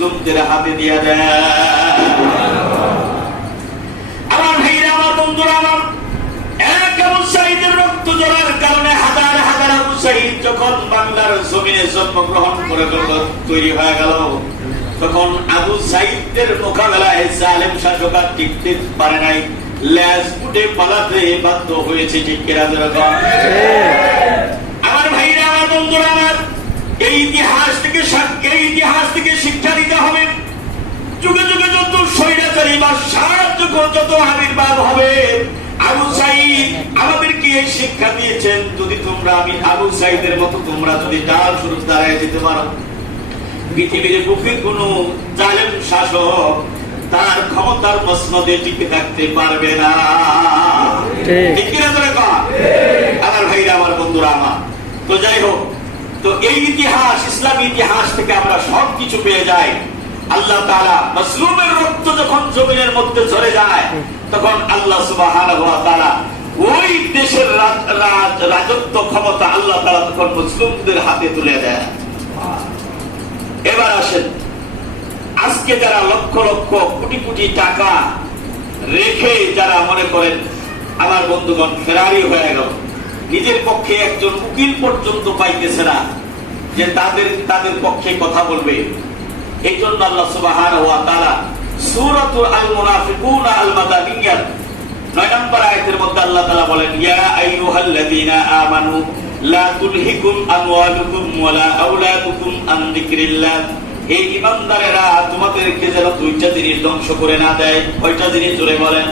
মুসলিমদের হাতে দিয়ে দেন আমার বন্ধুরা, আমার এক রক্ত কারণে হাজার হাজার যখন বাংলার জমিনে জন্মগ্রহণ করে তৈরি হয়ে গেল। তখন আবু মোকাবেলায় জালেম শাসক আর টিকতে পারে নাই। ল্যাস উঠে পালাতে বাধ্য হয়েছে ঠিক আমার ভাইরা, আমার বন্ধুরা, আমার এই ইতিহাস থেকে এই ইতিহাস থেকে যুগে যুগে যত স্বৈরাচারী বা সাহায্য যত আবির্ভাব হবে আবু সাইদ আমাদেরকে এই শিক্ষা দিয়েছেন যদি তোমরা আমি আবু সাইদের মতো তোমরা যদি ডাল শুরু দাঁড়ায় যেতে পারো পৃথিবীর বুকে কোন জালেম শাসক তার ক্ষমতার মসনদে টিকে থাকতে পারবে না ঠিক। কিনা তোরা কর? আমার ভাইরা আমার বন্ধুরা আমার তো যাই হোক তো এই ইতিহাস ইসলামী ইতিহাস থেকে আমরা সব কিছু পেয়ে যাই আল্লাহ তাআলা মাসলুমের রক্ত যখন জমিনের মধ্যে ঝরে যায়, তখন আল্লাহ সুবহানাহু ওয়া ওই দেশের রাজ- রাজ- রাজত্ব ক্ষমতা আল্লাহ তাআলা তখন মুসলিমদের হাতে তুলে দেয়। এবার আসেন, আজকে যারা লক্ষ লক্ষ কোটি কোটি টাকা রেখে যারা মনে করেন, আমার বন্ধুগণ ফেরারি হয়ে গেল। নিজের পক্ষে একজন উকিল পর্যন্ত পাইতেছে না যে তাদের তাদের পক্ষে কথা বলবে। এই জন্য আল্লাহ সুবহানাহু ওয়া তাআলা সূরাতুল আল মুনাফিকুন আল মাদানিয়া নয় নম্বর আয়াতের মধ্যে আল্লাহ বলেন, ইয়া আমানু, লা তুলহিকুম আমওয়ালুকুম ওয়ালা আওলাদুকুম আন যিকরিল্লাহ। এই ইমানদারেরা তোমাদেরকে যেন দুইটা জিনিস ধ্বংস করে না দেয়। কয়টা জিনিস জোরে বলেন?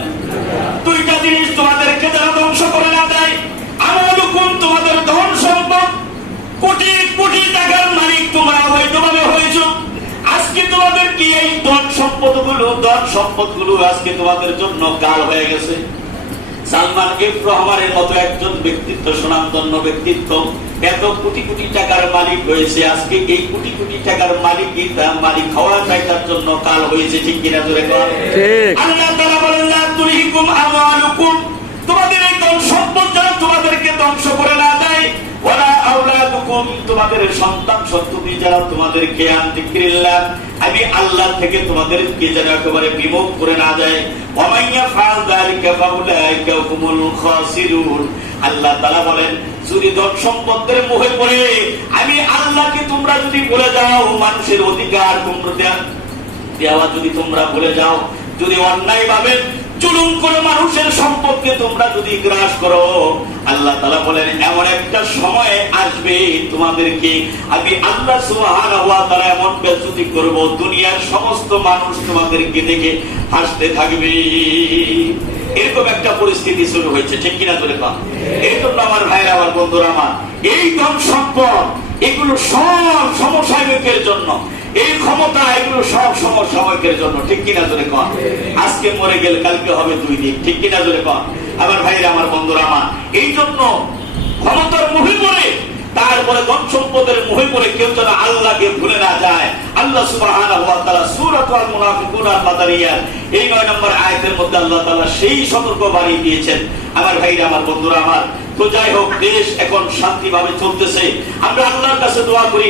দুইটা জিনিস তোমাদেরকে যেন ধ্বংস করে না দেয় আমলুকুম তোমাদের ধন সম্পদ কোটি কোটি টাকার মালিক তোমরা অবৈধভাবে হয়েছো আজকে তোমাদের কি এই ধন সম্পদগুলো ধন সম্পদগুলো আজকে তোমাদের জন্য কাল হয়ে গেছে। সালমান এফ রহমানের মতো একজন ব্যক্তিত্ব সুনামধন্য ব্যক্তিত্ব এত কোটি কোটি টাকার মালিক হয়েছে। আজকে এই কোটি কোটি টাকার তার মালিক হওয়াটাই তার জন্য কাল হয়েছে ঠিক কিনা ঠিক। আল্লাহ তাআলা বলেন তোমাদের সন্তান সন্ততি যারা তোমাদেরকে আন যিকরিল্লাহ আমি আল্লাহ থেকে তোমাদেরকে যেন একেবারে বিমুখ করে না ওয়ামাইয়া ফাল খাসিরুন। আল্লাহ বলেন, যদি ধন সম্পদের মোহে পড়ে, আমি আল্লাহকে তোমরা যদি বলে যাও মানুষের অধিকার তোমরা দেওয়া যদি তোমরা বলে যাও, যদি অন্যায় ভাবে জুলুম করে মানুষের সম্পদকে তোমরা যদি গ্রাস করো, আল্লাহ তালা বলেন, এমন একটা সময় আসবে তোমাদেরকে আমি আল্লাহ সুবহানাহু ওয়া তাআলা এমন বেজ্জতি করব, দুনিয়ার সমস্ত মানুষ তোমাদেরকে দেখে হাসতে থাকবে। এরকম একটা পরিস্থিতি শুরু হয়েছে, ঠিক কিনা ধরে পা এই জন্য আমার ভাইরা, আমার বন্ধুরা আমার, এই ধন সম্পদ, এগুলো সব সমসাময়িকের জন্য। এই ক্ষমতা, এগুলো সব সমসাময়িকের জন্য, ঠিক কিনা জোরে কন? আজকে মরে গেলে কালকে হবে দুই দিন, ঠিক কিনা জোরে কন? আমার ভাইরা, আমার বন্ধুরা, আমার, এই জন্য ক্ষমতার মুহে পড়ে, তারপরে ধন সম্পদের মুহে পড়ে কেউ যেন আল্লাহকে ভুলে না যায়। আল্লাহ সুবহানাহু ওয়া তাআলা সূরাতুল মুনাফিকুন আল এই নয় নম্বর মধ্যে আল্লাহ তাআলা সেই সতর্ক বাণী দিয়েছেন। আমার ভাইরা, আমার বন্ধুরা, আমার, তো যাই হোক, দেশ এখন শান্তিভাবে চলতেছে। আমরা আল্লাহর কাছে দোয়া করি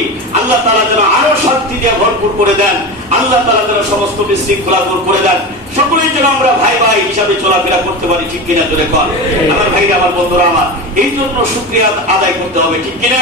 আল্লাহ তারা যেন আরও শান্তি দিয়ে ভরপুর করে দেন। আল্লাহ তালা যেন সমস্ত বিশৃঙ্খলা দূর করে দেন। সকলেই যেন আমরা ভাই ভাই হিসাবে চলাফেরা করতে পারি, ঠিক কিনা জোরে কর আমার ভাইরা, আমার বন্ধুরা, আমার। এই জন্য সুক্রিয়া আদায় করতে হবে, ঠিক কিনা?